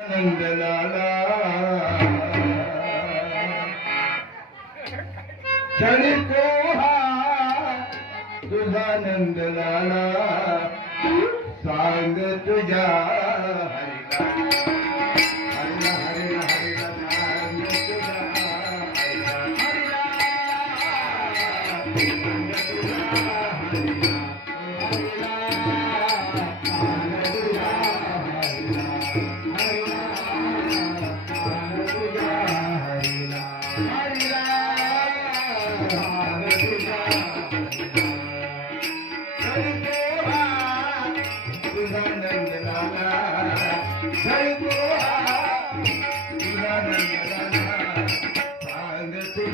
नंदा छॾितो तुधानंदा संग तुजा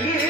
Yeah.